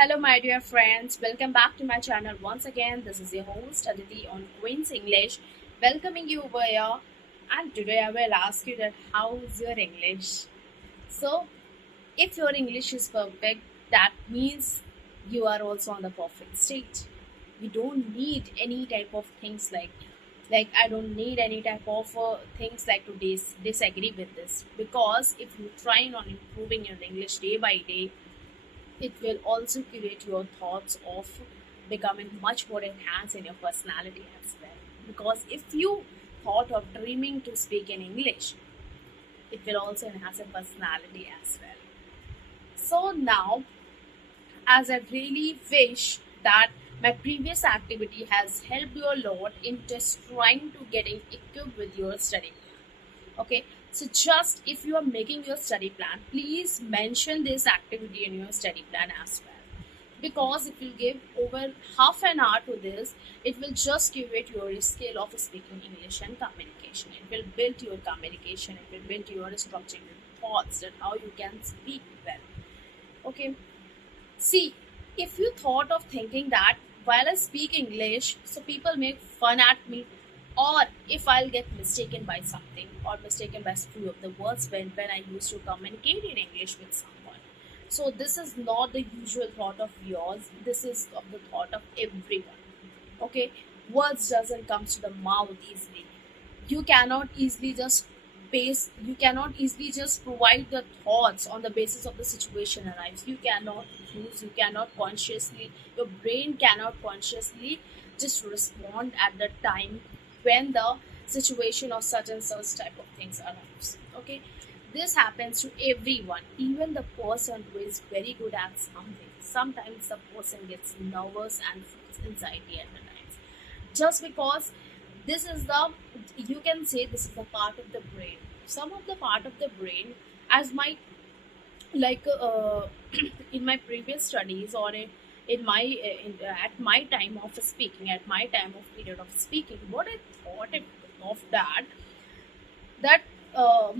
Hello, my dear friends. Welcome back to my channel once again. This is your host Aditi on Queen's English, welcoming you over here. And today I will ask you that how is your English? So, if your English is perfect, that means you are also on the perfect state. You don't need any type of things like I don't need any type of things like to disagree with this, because if you try on improving your English day by day, it will also create your thoughts of becoming much more enhanced in your personality as well. Because if you thought of dreaming to speak in English, it will also enhance your personality as well. So now, as I really wish that my previous activity has helped you a lot in just trying to getting equipped with your study. Okay, so just if you are making your study plan, please mention this activity in your study plan as well, because if you give over half an hour to this, it will just give it your skill of speaking English and communication. It will build your communication, it will build your structured thoughts that how you can speak well. Okay, see, if you thought of thinking that while I speak English, so people make fun at me, or if I'll get mistaken by something or mistaken by few of the words when I used to communicate in English with someone. So this is not the usual thought of yours. This is of the thought of everyone. Okay, words doesn't come to the mouth easily. You cannot easily just provide the thoughts on the basis of the situation arrives. You cannot consciously, your brain cannot consciously just respond at the time when the situation or such and such type of things arrives. Okay, this happens to everyone, even the person who is very good at something. Sometimes the person gets nervous and feels anxiety at the times, just because this is the, you can say this is the part of the brain. Some of the part of the brain, as my, like in my previous studies, or in my at my time of speaking, at my time of period of speaking, what I thought of that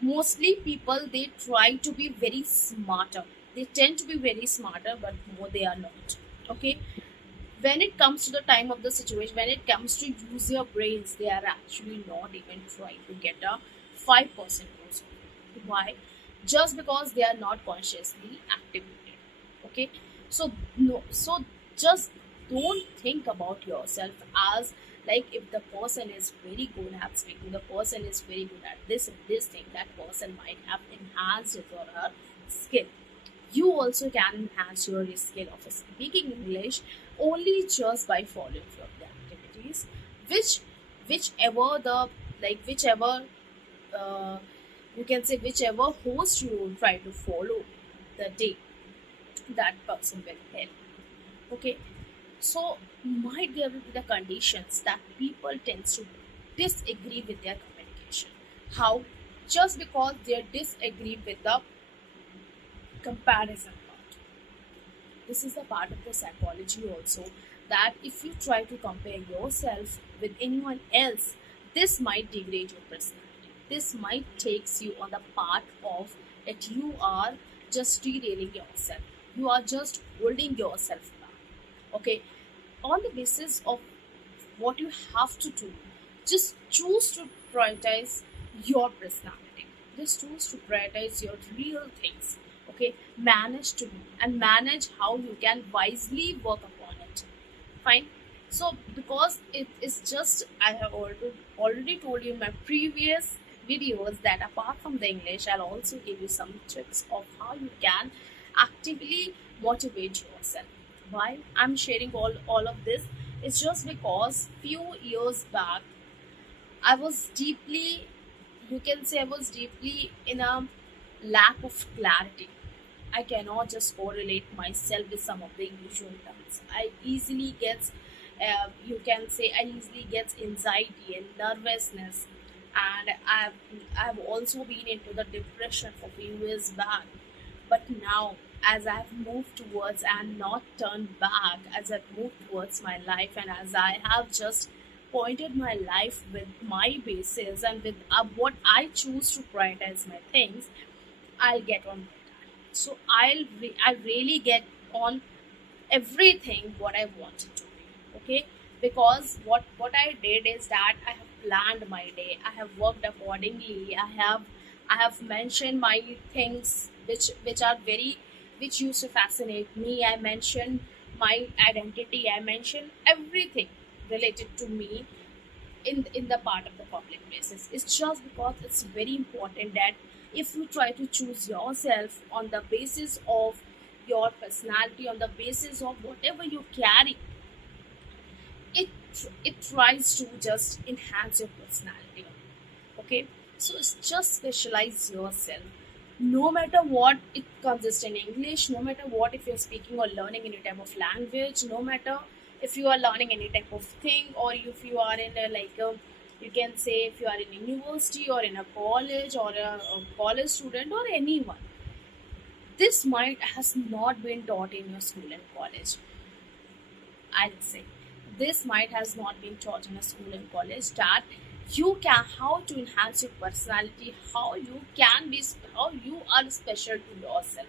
mostly people, they try to be very smarter. They tend to be very smarter, but more they are not. Okay, when it comes to the time of the situation, when it comes to use your brains, they are actually not even trying to get a 5% also. Why? Just because they are not consciously activated. Okay, so no, so just don't think about yourself as like, if the person is very good at speaking, the person is very good at this thing, that person might have enhanced his or her skill. You also can enhance your skill of speaking English only just by following few of the activities, which whichever the, whichever uh, you can say whichever host you try to follow the day, that person will help. Okay, so might there will be the conditions that people tends to disagree with their communication. How? Just because they disagree with the comparison part. This is the part of the psychology also, that if you try to compare yourself with anyone else, this might degrade your personality. This might takes you on the path of that you are just derailing yourself, you are just holding yourself back. Okay, on the basis of what you have to do, just choose to prioritize your personality, just choose to prioritize your real things. Okay, manage to do and manage how you can wisely work upon it. Fine. So because it is just, I have already told you in my previous videos that apart from the English, I'll also give you some tricks of how you can actively motivate yourself. Why I'm sharing all of this, it's just because few years back I was deeply, you can say I was deeply in a lack of clarity. I cannot just correlate myself with some of the usual terms. I easily gets, you can say, I easily gets anxiety and nervousness, and I've also been into the depression for few years back. But now, as I've moved towards and not turned back, as I've moved towards my life, and as I have just pointed my life with my basis and with what I choose to prioritize my things, I'll get on with that. So I really get on everything what I wanted to be. Okay, because what I did is that I have planned my day. I have worked accordingly. I have mentioned my things which are very which used to fascinate me. I mentioned my identity. I mentioned everything related to me in the part of the public places. It's just because it's very important that if you try to choose yourself on the basis of your personality, on the basis of whatever you carry, it it tries to just enhance your personality. Okay, so it's just specialize yourself. No matter what it consists in English, no matter what if you're speaking or learning any type of language, no matter if you are learning any type of thing, or if you are in a like a, you can say if you are in a university or in a college or a college student or anyone, this might has not been taught in your school and college. I'd say this might has not been taught in a school and college, that you can how to enhance your personality, how you can be, how you are special to yourself.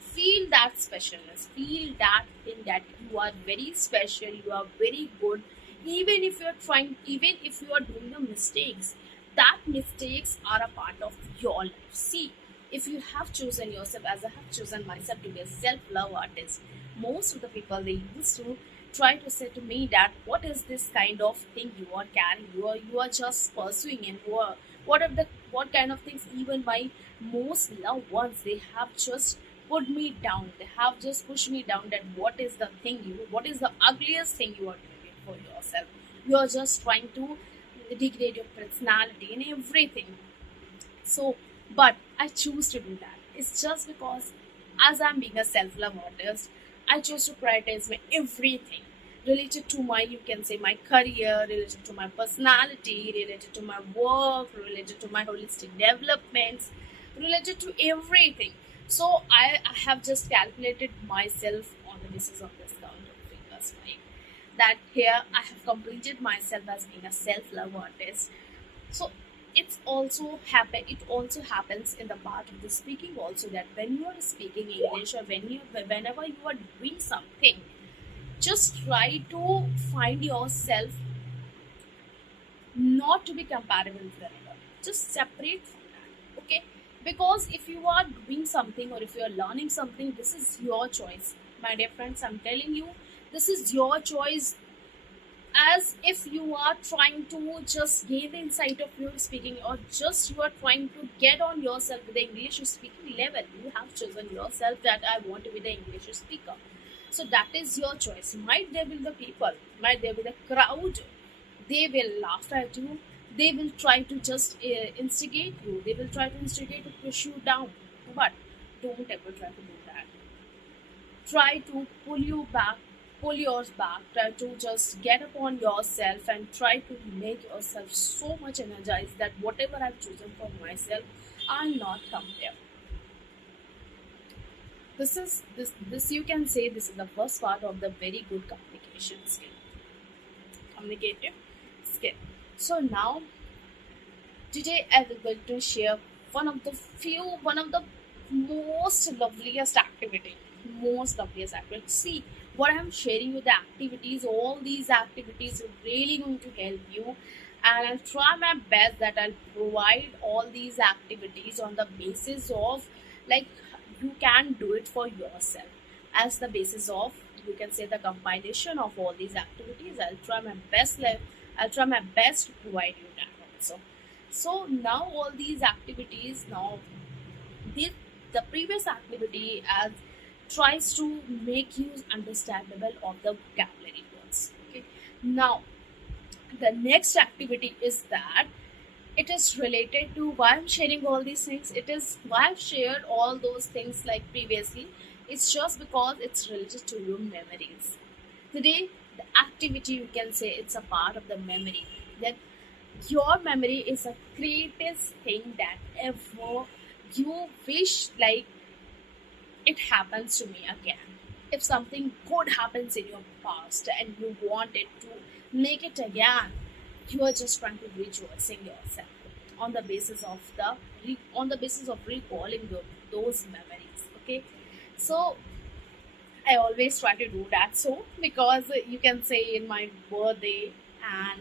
Feel that specialness, feel that thing that you are very special, you are very good. Even if you are trying, even if you are doing the mistakes, that mistakes are a part of your life. See, if you have chosen yourself as I have chosen myself to be a self-love artist, most of the people they used to try to say to me that what is this kind of thing you are carrying, you are just pursuing, and what are the what kind of things. Even my most loved ones, they have just put me down, they have just pushed me down, that what is the thing you, what is the ugliest thing you are doing for yourself. You are just trying to degrade your personality and everything. So, but I choose to do that. It's just because, as I'm being a self love artist, I choose to prioritize my everything related to my, you can say, my career, related to my personality, related to my work, related to my holistic developments, related to everything. So, I have just calculated myself on the basis of this count of figures, right? That here I have completed myself as being a self love artist. So it also happens in the part of the speaking also, that when you are speaking English, or whenever you are doing something, just try to find yourself not to be comparable with another. Just separate from that. Okay, because if you are doing something or if you are learning something, this is your choice, my dear friends. I'm telling you, this is your choice. As if you are trying to just gain the insight of your speaking, or just you are trying to get on yourself with the English speaking level. You have chosen yourself that I want to be the English speaker. So that is your choice. Might there be the people, might there be the crowd, they will laugh at you, they will try to just instigate you, they will try to instigate to push you down. But don't ever try to do that. Try to pull you back, pull yours back. Try to just get upon yourself and try to make yourself so much energized that whatever I've chosen for myself, I'll not compare. This you can say this is the first part of the very good communication skill, communicative skill. So now today I will going to share one of the most loveliest activity. See, what I'm sharing with the activities, all these activities are really going to help you, and I'll try my best that I'll provide all these activities on the basis of, like, you can do it for yourself. As the basis of, you can say, the compilation of all these activities, I'll try my best to provide you that also. So now all these activities now, the, the previous activity as tries to make you understandable of the vocabulary words. Okay. Now the next activity is that it is related to why I'm sharing all these things. It is why I've shared all those things like previously. It's just because it's related to your memories. Today, the activity, you can say, it's a part of the memory. That your memory is the greatest thing that ever you wish, like, it happens to me again. If something good happens in your past and you want it to make it again, you are just trying to rejoicing yourself on the basis of on the basis of recalling those memories. Okay, so I always try to do that. So because you can say in my birthday and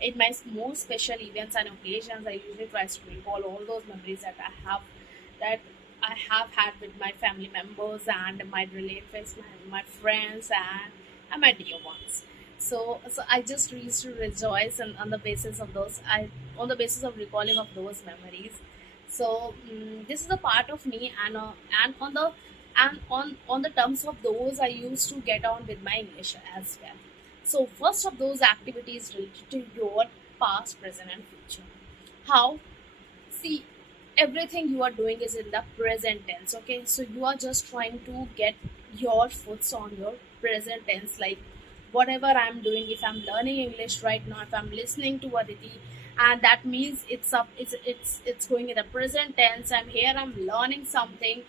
in my most special events and occasions, I usually try to recall all those memories that I have had with my family members and my relatives, my friends, and my dear ones. So I just used to rejoice on the basis of those. I on the basis of recalling of those memories. So this is a part of me, and on the terms of those, I used to get on with my English as well. So first of those activities related to your past, present, and future. How? See, everything you are doing is in the present tense. Okay, so you are just trying to get your foots on your present tense, like whatever I'm doing. If I'm learning English right now, if I'm listening to Aditi, and that means it's going in the present tense. I'm here, I'm learning something.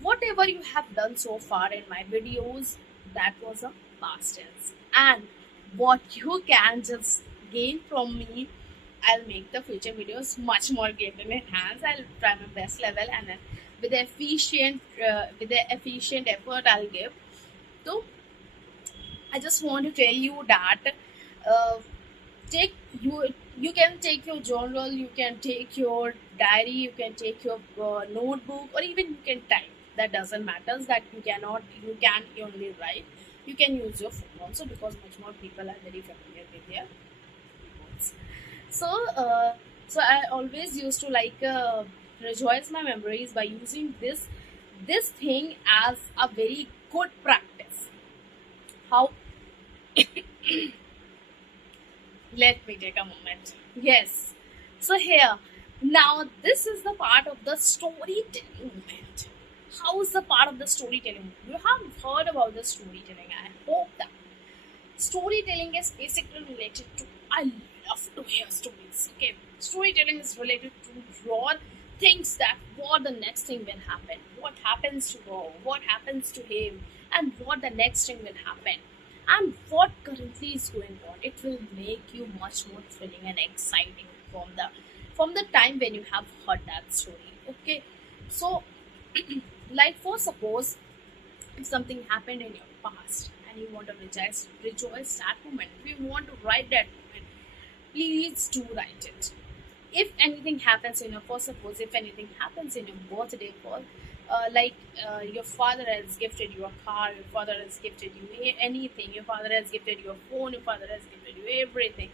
Whatever you have done so far in my videos, that was a past tense. And what you can just gain from me, I'll make the future videos much more great and enhanced. I'll try my best level, and then with the efficient effort I'll give. So I just want to tell you that uh, take you can take your journal, you can take your diary, you can take your notebook, or even you can type. That doesn't matter. That you can only write. You can use your phone also, because much more people are very familiar with their phones. So I always used to rejoice my memories by using this thing as a very good practice. How? Let me take a moment. Yes. So here, now this is the part of the storytelling moment. How is the part of the storytelling? You have heard about the storytelling. I hope that storytelling is basically related to. I love to hear stories. Okay, storytelling is related to raw things, that what the next thing will happen, what happens to her, what happens to him, and what the next thing will happen, and what currently is going on. It will make you much more thrilling and exciting from the time when you have heard that story. Okay, so like for suppose if something happened in your past and you want to rejoice that moment, if you want to write that moment, please do write it. If anything happens in your for suppose if anything happens in your birthday, for your father has gifted you a car, your father has gifted you anything, your father has gifted you a phone, your father has gifted you everything.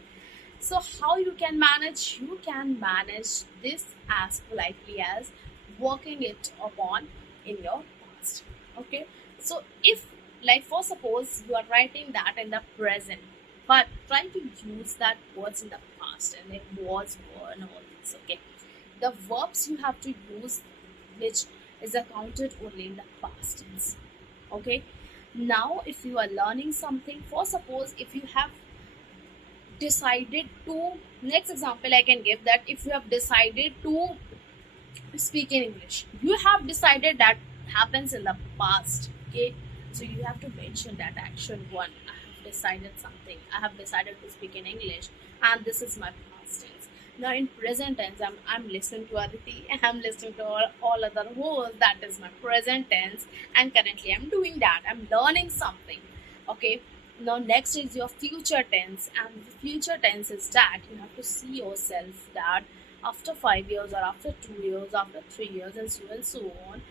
So how you can manage? You can manage this as politely as working it upon in your past. Okay. So if like for suppose you are writing that in the present, but try to use that words in the past, and then was, were, and all this. Okay. The verbs you have to use, which is accounted only in the past tense. Okay. Now if you are learning something, for suppose if you have decided to, next example I can give, that if you have decided to speak in English, you have decided that happens in the past. Okay, so you have to mention that action one. I have decided something, I have decided to speak in English, and this is my past tense. Now in present tense, I'm listening to Aditi, I'm listening to all other hosts, that is my present tense, and currently I'm doing that, I'm learning something. Okay, now next is your future tense, and the future tense is that you have to see yourself that after 5 years, or after 2 years, after 3 years, and so and so on,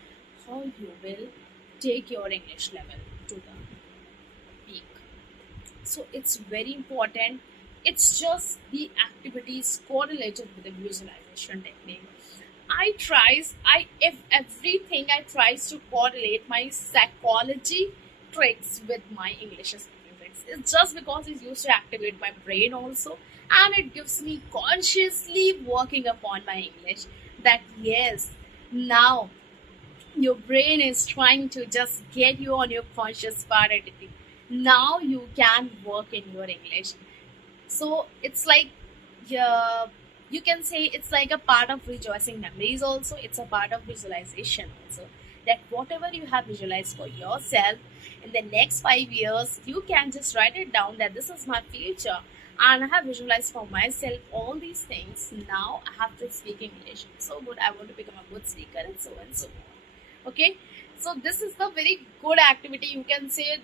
how you will take your English level to the peak. So it's very important. It's just the activities correlated with the visualization technique. I tries, I if everything I tries to correlate my psychology tricks with my English speaking tricks. It's just because it's used to activate my brain also, and it gives me consciously working upon my English. That yes, now your brain is trying to just get you on your conscious parity. Now you can work in your English. So it's like, yeah, you can say it's like a part of rejoicing memories also. It's a part of visualization also. That whatever you have visualized for yourself in the next 5 years, you can just write it down that this is my future. And I have visualized for myself all these things. Now I have to speak English. So good, I want to become a good speaker, and so on. Okay. So this is the very good activity, you can say.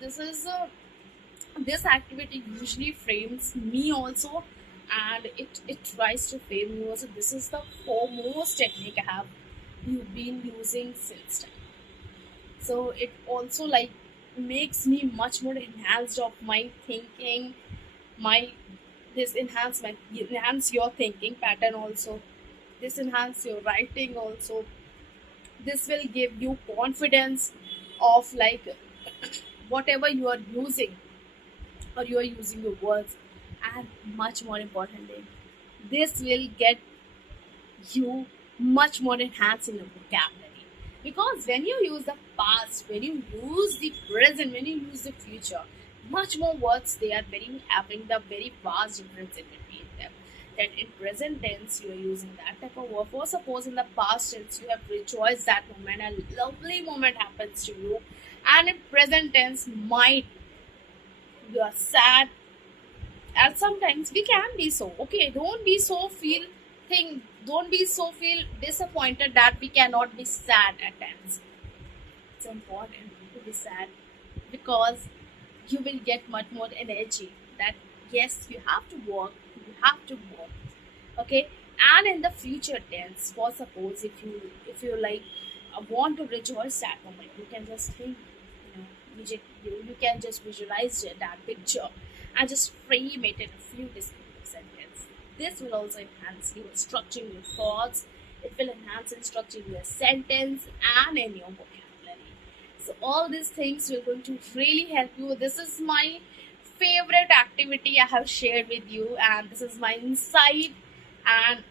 This activity usually frames me also, and it tries to frame me also. This is the foremost technique I have been using since time. So it also like makes me much more enhanced of my thinking, my this enhance your thinking pattern also, this enhance your writing also. This will give you confidence of like whatever you are using, or you are using your words. And much more importantly, this will get you much more enhanced in the vocabulary, because when you use the past, when you use the present, when you use the future, much more words, they are very having the very vast difference in between them. That in present tense you are using that type of word. For suppose in the past tense you have rejoiced that moment, a lovely moment happens to you, and in present tense might you are sad. And sometimes we can be so, okay, don't be so feel think don't be so feel disappointed that we cannot be sad at times. It's important to be sad, because you will get much more energy that yes, you have to work, you have to work. Okay. And in the future tense, for suppose if you like want to rejoice that moment, you can just think, you can just visualize that picture and just frame it in a few descriptive sentences. This will also enhance your structuring your thoughts. It will enhance in structuring your sentence and in your vocabulary. So all these things will going to really help you. This is my favorite activity I have shared with you, and this is my insight, and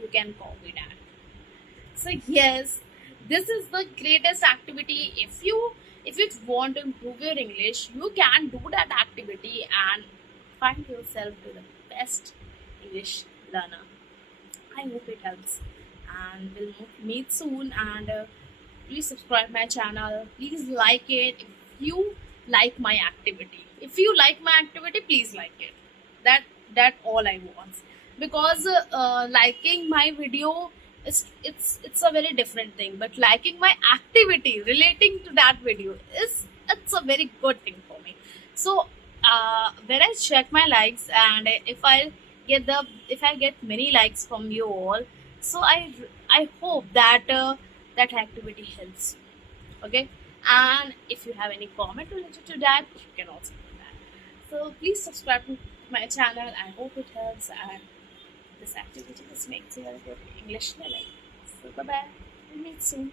you can copy that. So yes, this is the greatest activity. If you want to improve your English, you can do that activity and find yourself to the best English learner. I hope it helps, and we'll meet soon. And please subscribe my channel. Please like it if you like my activity. If you like my activity, please like it. That all I want, because liking my video is it's a very different thing, but liking my activity relating to that video is it's a very good thing for me. So when I check my likes, and if I get many likes from you all, so I hope that that activity helps you. Okay. And if you have any comment related to that, you can also do that. So please subscribe to my channel. I hope it helps, and this activity just makes you a good English learning. So bye bye. We'll meet soon.